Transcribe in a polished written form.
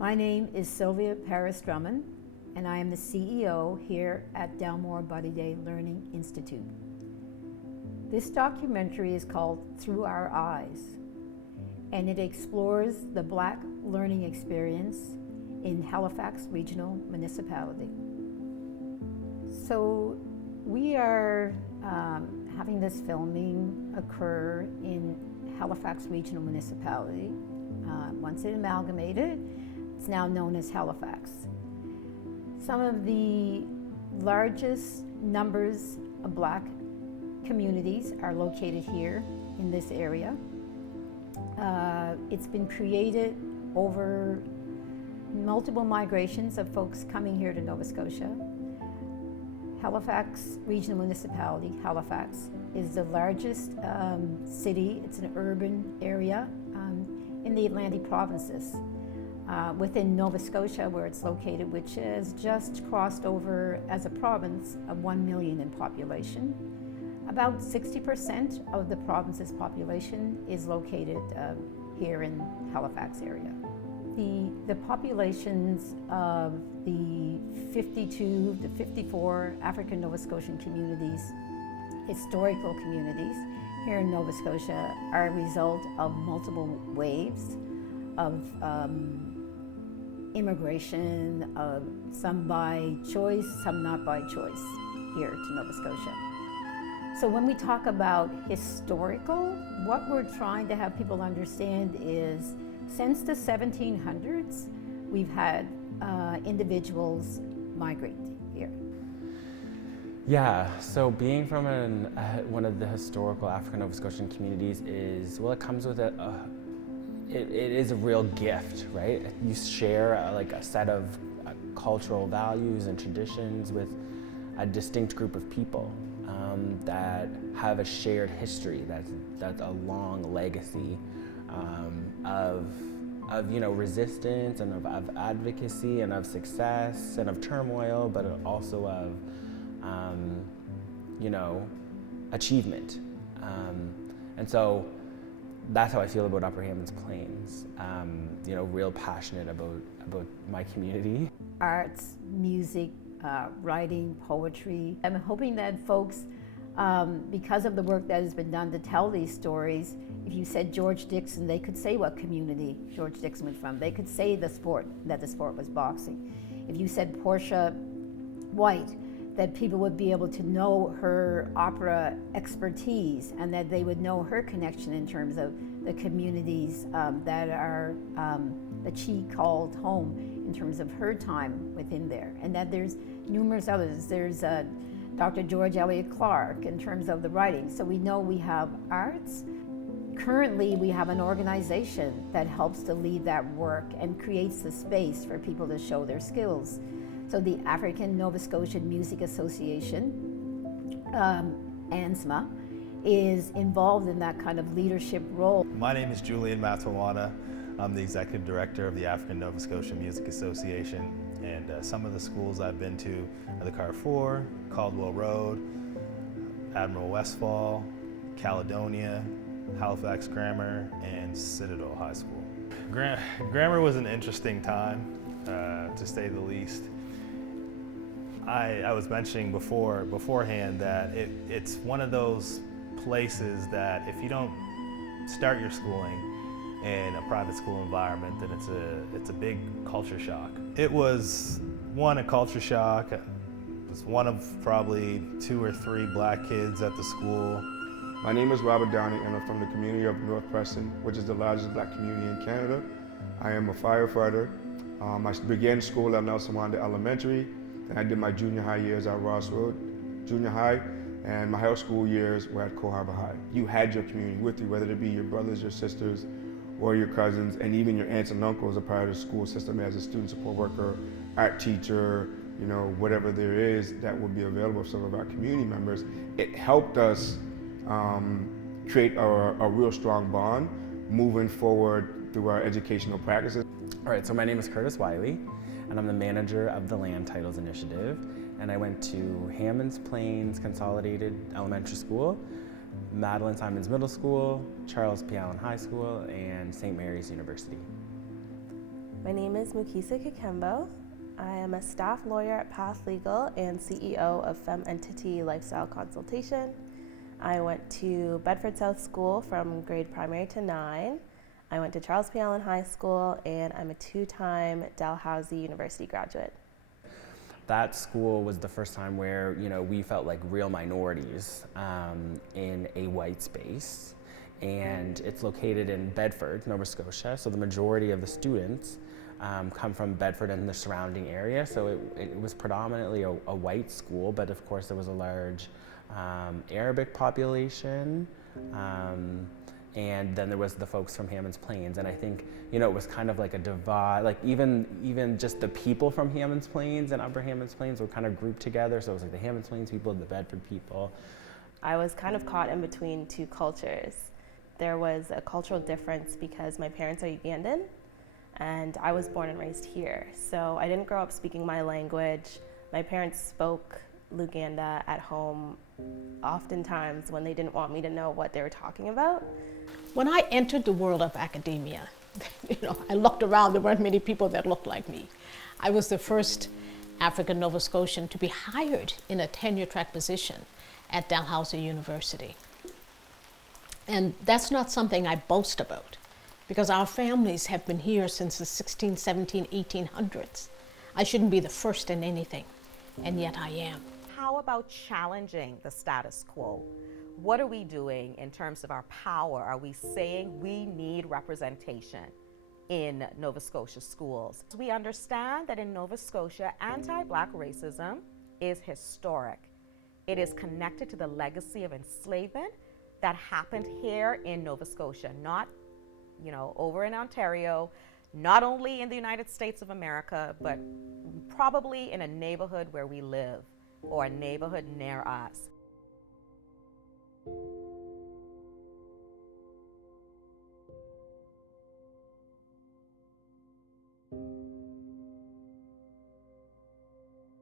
My name is Sylvia Paris-Drummond, and I am the CEO here at Delmore Buddy Day Learning Institute. This documentary is called Through Our Eyes, and it explores the Black learning experience in Halifax Regional Municipality. So we are having this filming occur in Halifax Regional Municipality. Once it amalgamated, it's now known as Halifax. Some of the largest numbers of Black communities are located here in this area. It's been created over multiple migrations of folks coming here to Nova Scotia. Halifax Regional Municipality, Halifax, is the largest city. It's an urban area in the Atlantic provinces. Within Nova Scotia, where it's located, which has just crossed over as a province of 1 million in population. About 60% of the province's population is located here in Halifax area. The populations of the 52 to 54 African Nova Scotian communities, historical communities here in Nova Scotia, are a result of multiple waves of immigration, some by choice, some not by choice, here to Nova Scotia. So when we talk about historical, what we're trying to have people understand is since the 1700s, we've had individuals migrate here. Yeah, so being from one of the historical African Nova Scotian communities it comes with it is a real gift, right? You share a set of cultural values and traditions with a distinct group of people that have a shared history, that's a long legacy of resistance and of advocacy and of success and of turmoil, but also of achievement. And so that's how I feel about Upper Hammonds Plains. Real passionate about my community. Arts, music, writing, poetry. I'm hoping that folks, because of the work that has been done to tell these stories, if you said George Dixon, they could say what community George Dixon was from. They could say the sport was boxing. If you said Portia White, that people would be able to know her opera expertise and that they would know her connection in terms of the communities that are that she called home in terms of her time within there. And that there's numerous others. There's Dr. George Eliot Clark in terms of the writing. So we know we have arts. Currently, we have an organization that helps to lead that work and creates the space for people to show their skills. So the African Nova Scotian Music Association, ANSMA, is involved in that kind of leadership role. My name is Julian Matwawana. I'm the Executive Director of the African Nova Scotian Music Association, and some of the schools I've been to are the Carrefour, Caldwell Road, Admiral Westfall, Caledonia, Halifax Grammar, and Citadel High School. Grammar was an interesting time, to say the least. I was mentioning beforehand that it's one of those places that if you don't start your schooling in a private school environment, then it's a big culture shock. It was a culture shock. I was one of probably 2 or 3 Black kids at the school. My name is Robert Downey, and I'm from the community of North Preston, which is the largest Black community in Canada. I am a firefighter. I began school at Nelson Wanda Elementary, and I did my junior high years at Ross Road Junior High, and my high school years were at Cole Harbour High. You had your community with you, whether it be your brothers, your sisters, or your cousins, and even your aunts and uncles are part of the school system as a student support worker, art teacher, whatever there is that would be available for some of our community members. It helped us create a real strong bond moving forward through our educational practices. All right, so my name is Curtis Wiley, and I'm the manager of the Land Titles Initiative, and I went to Hammonds Plains Consolidated Elementary School, Madeline Simons Middle School, Charles P. Allen High School, and St. Mary's University. My name is Mukisa Kikembo. I am a staff lawyer at Path Legal and CEO of Femme Entity Lifestyle Consultation. I went to Bedford South School from grade primary to 9. I went to Charles P. Allen High School, and I'm a 2-time Dalhousie University graduate. That school was the first time where, you know, we felt like real minorities in a white space. And it's located in Bedford, Nova Scotia, so the majority of the students come from Bedford and the surrounding area. So it was predominantly a white school, but of course there was a large Arabic population. And then there was the folks from Hammonds Plains, and I think, you know, it was kind of like a divide, like even just the people from Hammonds Plains and Upper Hammonds Plains were kind of grouped together, so it was like the Hammonds Plains people and the Bedford people. I was kind of caught in between two cultures. There was a cultural difference because my parents are Ugandan, and I was born and raised here, so I didn't grow up speaking my language. My parents spoke Luganda at home oftentimes when they didn't want me to know what they were talking about. When I entered the world of academia, you know, I looked around, there weren't many people that looked like me. I was the first African Nova Scotian to be hired in a tenure-track position at Dalhousie University. And that's not something I boast about, because our families have been here since the 16, 17, 1800s. I shouldn't be the first in anything, and yet I am. How about challenging the status quo? What are we doing in terms of our power? Are we saying we need representation in Nova Scotia schools? We understand that in Nova Scotia, anti-Black racism is historic. It is connected to the legacy of enslavement that happened here in Nova Scotia, not, you know, over in Ontario, not only in the United States of America, but probably in a neighborhood where we live or a neighborhood near us.